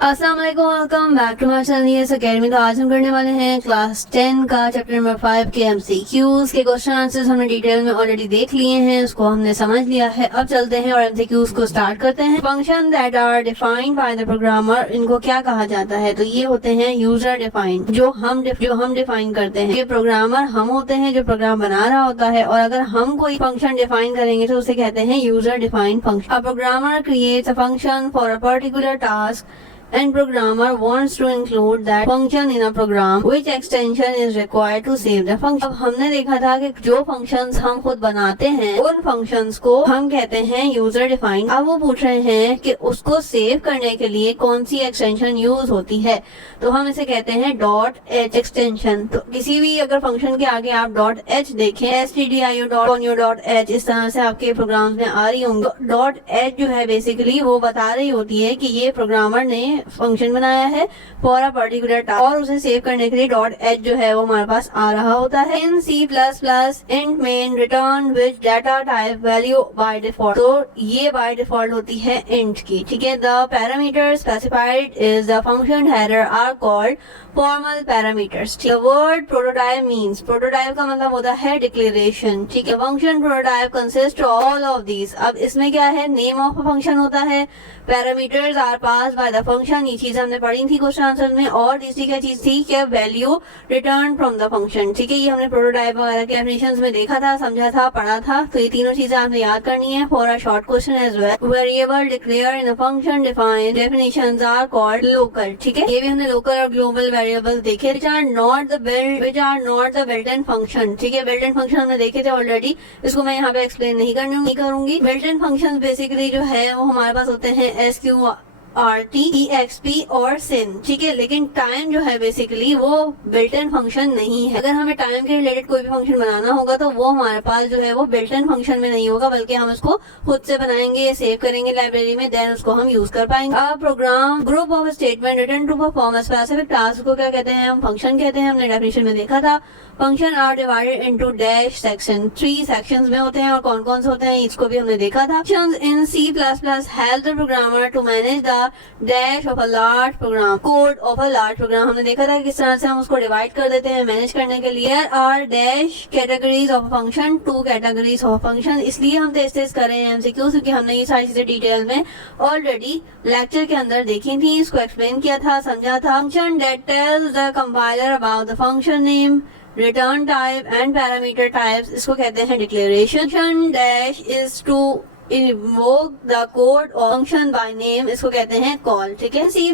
अस्सलाम वालेकुम, welcome back to my channel academy. तो आज हम करने वाले हैं क्लास 10 का चैप्टर नंबर 5 के एमसीक्यूज के क्वेश्चन आंसर्स हमने डिटेल में ऑलरेडी देख लिए हैं, उसको हमने समझ लिया है। अब चलते हैं और एमसीक्यूज को स्टार्ट करते हैं। Function that are defined by the programmer, इनको क्या कहा जाता है? तो ये होते हैं यूजर डिफाइंड, जो हम डिफाइन करते हैं। ये प्रोग्रामर हम होते हैं जो प्रोग्राम बना रहा होता है, और अगर हम कोई फंक्शन डिफाइन करेंगे तो उसे कहते हैं user defined function. A programmer creates a function for a particular task and programmer wants to include that function in a program which extension is required to save the function। अब हमने देखा था कि जो functions हम खुद बनाते हैं उन functions को हम कहते हैं user defined। अब वो पूछ रहे हैं कि उसको सेव करने के लिए कौन सी extension यूज होती है, तो हम इसे कहते हैं .h एक्सटेंशन। तो किसी भी अगर फंक्शन के आगे आप .h देखें, stdio.h इस तरह से आपके प्रोग्राम्स में आ रही होंगी। .h जो है बेसिकली वो बता रही होती है कि ये प्रोग्रामर ने फंक्शन बनाया है फॉर अ पर्टिकुलर टास्क, और उसे सेव करने के लिए .h जो है वो हमारे पास आ रहा होता है। इन C++ int main return which data type value by default, तो ये बाय डिफॉल्ट होती है int की, ठीक है। The parameter specified is the function header are called formal parameters. The word prototype means, prototype का मतलब होता है डिक्लेरेशन, ठीक है। Function prototype consist all of these. अब इसमें क्या है, नेम ऑफ अ फंक्शन होता है, parameters are pass by the function, ये चीज हमने पढ़ी थी क्वेश्चन आंसर में। और तीसरी क्या चीज थी कि value return from the function, ठीक है। ये हमने प्रोटोटाइप वगैरह के डेफिनेशंस में देखा था, समझा था, पढ़ा था। तो ये तीनों चीजें आपने याद करनी है for a short question as well. Variable declare in a function define definitions are called local, ठीक है। ये भी हमने लोकल और ग्लोबल वेरिएबल देखे, which are not the built-in function, ठीक है। built-in function हमने देखे थे ऑलरेडी, इसको मैं यहाँ पे एक्सप्लेन नहीं करूंगी। built-in functions बेसिकली जो है वो हमारे पास होते हैं SQRT, EXP और sin, ठीक है। लेकिन टाइम जो है बेसिकली वो बिल्ट इन फंक्शन नहीं है। अगर हमें टाइम के रिलेटेड कोई भी फंक्शन बनाना होगा तो वो हमारे पास जो है वो बिल्ट इन फंक्शन में नहीं होगा, बल्कि हम उसको खुद से बनाएंगे, सेव करेंगे लाइब्रेरी में, देन उसको हम यूज कर पाएंगे। अब program group of statement written to perform a specific task को क्या कहते हैं? हम फंक्शन कहते हैं, हमने डेफिनेशन में देखा था। Function are divided into dash section, 3 sections में होते हैं, और कौन कौन से होते हैं इसको भी हमने देखा था। Functions in C++ help the programmer to manage the dash of a large program, code of a large program. हमने देखा था किस तरह से हम उसको डिवाइड कर देते हैं मैनेज करने के लिए। Are dash categories of function, 2 categories of function. इसलिए हम तेज कर रहे हैं एमसीक्यू, क्योंकि हमने ये सारी चीजें डिटेल में ऑलरेडी लेक्चर के अंदर देखी थी, इसको एक्सप्लेन किया था, समझा था। Function that tells the compiler about the function name, return type and parameter types, इसको कहते हैं declaration. Function dash is to invoke the code of function by name, इसको कहते हैं कॉल, ठीक है। C++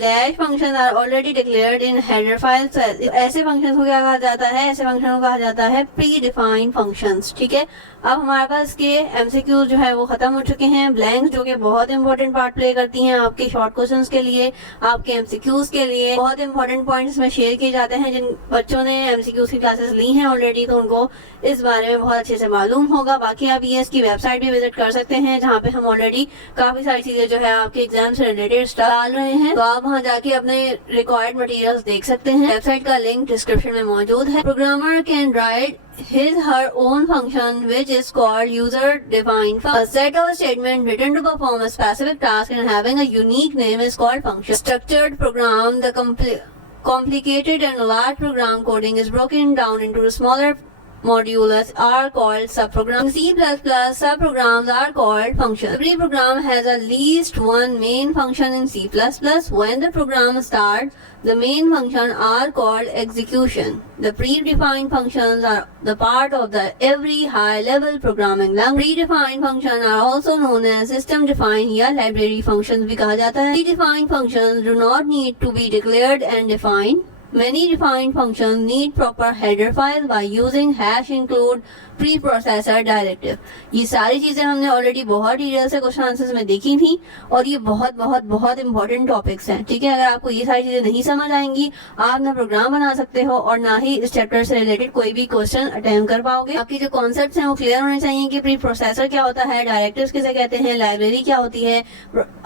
dash functions are already declared in header files, तो ऐसे फंक्शंस को क्या कहा जाता है? ऐसे फंक्शन को कहा जाता है प्री डिफाइंड फंक्शंस, ठीक है। अब हमारे पास के एमसीक्यू जो है वो खत्म हो चुके हैं। ब्लैंक्स जो कि बहुत इंपॉर्टेंट पार्ट प्ले करती हैं आपके शॉर्ट क्वेश्चंस के लिए, आपके एमसीक्यूज के लिए। बहुत इंपॉर्टेंट पॉइंट्स में शेयर किए जाते हैं। जिन बच्चों ने एमसीक्यूज की क्लासेस ली हैं ऑलरेडी, तो उनको इस बारे में बहुत अच्छे से मालूम होगा। बाकी आप ये इसकी वेबसाइट भी विजिट कर सकते हैं, जहाँ पे हम ऑलरेडी काफी सारी चीजें जो है आपके एग्जाम से रिलेटेड डाल रहे हैं, तो आप वहाँ जाके अपने रिक्वायर्ड मटेरियल्स देख सकते हैं। वेबसाइट का लिंक डिस्क्रिप्शन में मौजूद है। Programmer can write her own function which is called user defined function. A set of statement written to perform a specific task and having a unique name is called function. Structured program, the complicated and large program coding is broken down into smaller modules are called subprograms. In C++, subprograms are called functions. Every program has at least one main function in C++. When the program starts, the main functions are called execution. The predefined functions are the part of the every high-level programming language. Predefined functions are also known as system-defined या library functions भी कहा जाता है. Predefined functions do not need to be declared and defined. Many defined functions need proper header files by using #include preprocessor directive. ये सारी चीजें हमने already बहुत डिटेल से क्वेश्चन आंसर्स में देखी थी, और ये बहुत बहुत बहुत इंपॉर्टेंट टॉपिक्स हैं, ठीक है। अगर आपको ये सारी चीजें नहीं समझ आएंगी, आप ना प्रोग्राम बना सकते हो और ना ही इस चैप्टर से रिलेटेड कोई भी क्वेश्चन अटेम्प्ट कर पाओगे। आपकी जो कॉन्सेप्ट्स हैं वो क्लियर होने चाहिए कि प्री प्रोसेसर क्या होता है, डायरेक्टिव्स किसे कहते हैं, लाइब्रेरी क्या होती है,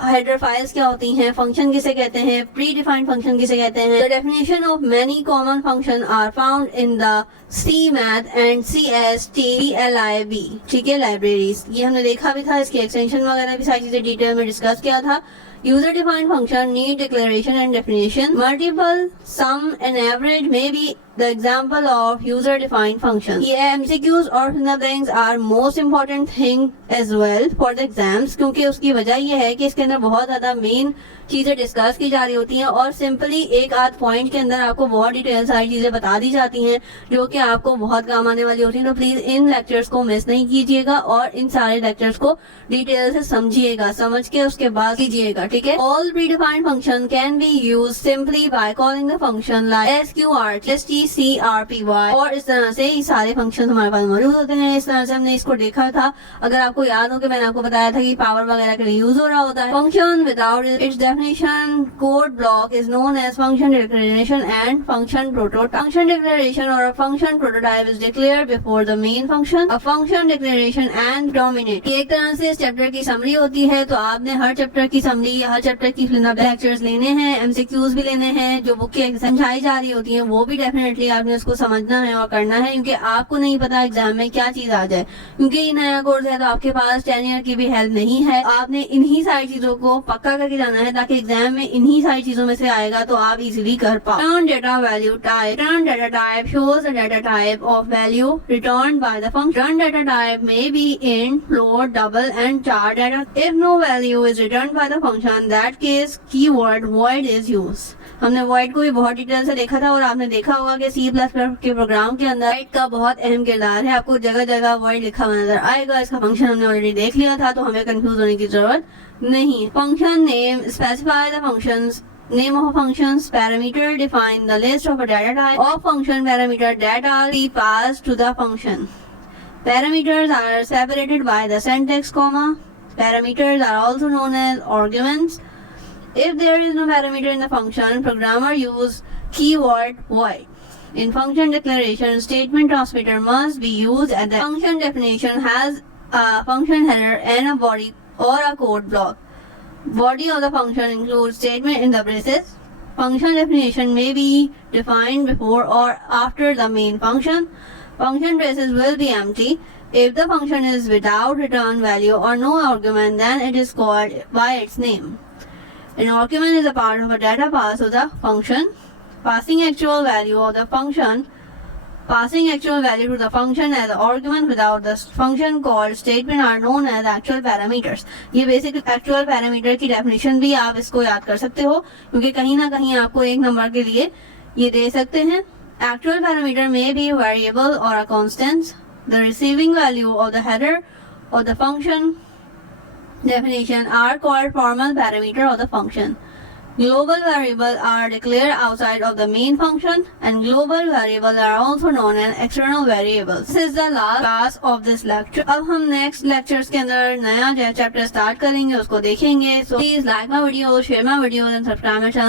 हेडर फाइल्स क्या होती हैं, फंक्शन किसे कहते हैं, प्री डिफाइंड फंक्शन किसे कहते हैं। The definition of many common function are found in the CMath and CSTLIB, ठीक है, लाइब्रेरीज। ये हमने देखा भी था, इसकी एक्सटेंशन वगैरह भी सारी चीजें डिटेल में डिस्कस किया था। User defined function need declaration and definition. Multiple, sum and average may be the example of user defined function. ये MCQs और fingerprints are most important thing as well for the exams, क्योंकि उसकी वजह ये है कि इसके अंदर बहुत ज़्यादा मेन चीज़ें डिस्कस की जा रही होती हैं और सिंपली एक आध पॉइंट के अंदर आपको बहुत डिटेल सारी चीज़ें बता दी जाती हैं जो कि आपको बहुत काम आने वाली होती हैं। तो प्लीज़ इन लेक्चर्स को मिस नहीं कीजिएगा और इन सारे लेक्चर्स को डिटेल से समझिएगा, समझ के उसके बाद कीजिएगा, ठीक है। All predefined function can be use simply by calling the function like SQRT, STCRPY और इस तरह से ये सारे फंक्शन हमारे पास मौजूद होते हैं। इस तरह से हमने इसको देखा था। अगर आपको याद हो कि मैंने आपको बताया था कि पावर वगैरह के लिए यूज हो रहा होता है। Function without its definition code block is known as function declaration and function prototype. Function declaration or a function prototype is declared before the main function. A function declaration and dominate. एक तरह से इस chapter की summary होती है। तो आपने हर chapter की समरी या हर चैप्टर की लेक्चर्स लेने हैं, MCQs भी लेने हैं, जो बुक की समझाई जा रही होती है वो भी डेफिनेटली आपने उसको समझना है और करना है, क्योंकि आपको नहीं पता एग्जाम में क्या चीज आ जाए। क्योंकि ये नया कोर्स है तो आपके पास 10 ईयर की भी हेल्प नहीं है। आपने इन्हीं सारी चीजों को पक्का करके जाना है ताकि एग्जाम में इन्हीं सारी चीजों में से आएगा तो आप इजीली कर पाओ। Return data value type. Return data type shows the data type of value returned by the function. Return data type may be int, float, double and char data. If no value is returned by the function, in that case keyword void is used. हमने void को भी बहुत detail से देखा था और आपने देखा होगा कि C++ के प्रोग्राम के अंदर void का बहुत अहम किरदार है। आपको जगह जगह void लिखा हुआ नजर आएगा। इसका फंक्शन हमने ऑलरेडी देख लिया था तो हमें कंफ्यूज होने की जरूरत नहीं। Function name specify the functions name of functions parameter define the list of a data type of function parameter data be passed to the function. Parameters are separated by the syntax comma. Parameters are also known as arguments. If there is no parameter in the function, programmer use keyword void. In function declaration, statement transmitter must be used and the function definition has a function header and a body or a code block. Body of the function includes statement in the braces. Function definition may be defined before or after the main function. Function braces will be empty. If the function is without return value or no argument, then it is called by its name. An argument is a part of a data pass to the function. Passing actual value of the function. Passing actual value to the function as an argument without the function called statement are known as actual parameters. ये basic actual parameter की definition भी आप इसको याद कर सकते हो क्योंकि कहीं ना कहीं आपको एक नंबर के लिए ये दे सकते हैं। Actual parameter may be variable or a constant. The receiving value of the header of the function definition are called formal parameter of the function. Global variables are declared outside of the main function and global variables are also known as external variables. This is the last class of this lecture. अब हम next lectures के अंदर नया chapter start करेंगे, उसको देखेंगे. So please like my video, share my video and subscribe my channel.